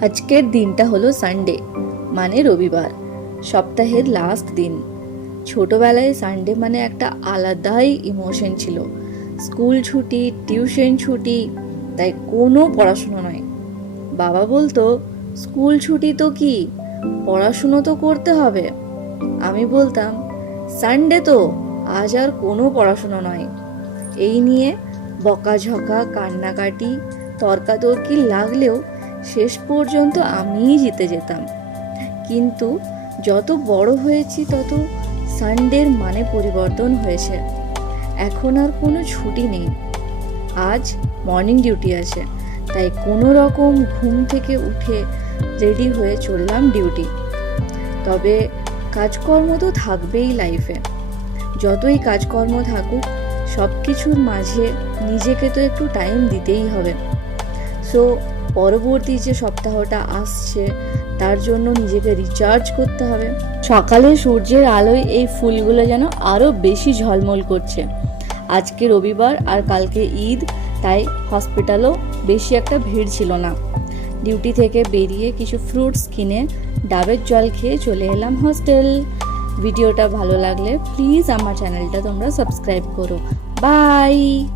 আজকের দিনটা হলো সানডে, মানে রবিবার, সপ্তাহের লাস্ট দিন। ছোটবেলায় সানডে মানে একটা আলাদাই ইমোশন ছিল। স্কুল ছুটি, টিউশন ছুটি, তাই কোনো পড়াশুনো নয়। বাবা বলতো, স্কুল ছুটি তো কি, পড়াশুনো তো করতে হবে। আমি বলতাম, সানডে তো, আজ আর কোনো পড়াশুনো নয়। এই নিয়ে বকাঝকা, কান্নাকাটি, তর্কাতর্কি লাগলেও শেষ পর্যন্ত আমিই জিতে যেতাম। কিন্তু যত বড় হয়েছি তত সানডের মানে পরিবর্তন হয়েছে। এখন আর কোনো ছুটি নেই। আজ মর্নিং ডিউটি আছে, তাই কোনো রকম ঘুম থেকে উঠে রেডি হয়ে চললাম ডিউটি। তবে কাজকর্ম তো থাকবেই লাইফে। যতই কাজকর্ম থাকুক, সব কিছুর মাঝে নিজেকে তো একটু টাইম দিতেই হবে। সো পরবর্তী যে সপ্তাহটা আসছে তার জন্য নিজেকে রিচার্জ করতে হবে। সকালে সূর্যের আলোয় এই ফুলগুলো যেন আরও বেশি ঝলমল করছে। আজকে রবিবার আর কালকে ঈদ, তাই হসপিটালও বেশি একটা ভিড় ছিল না। ডিউটি থেকে বেরিয়ে কিছু ফ্রুটস কিনে ডাবের জল খেয়ে চলে এলাম হস্টেল। ভিডিওটা ভালো লাগলে প্লিজ আমার চ্যানেলটা তোমরা সাবস্ক্রাইব করো। বাই।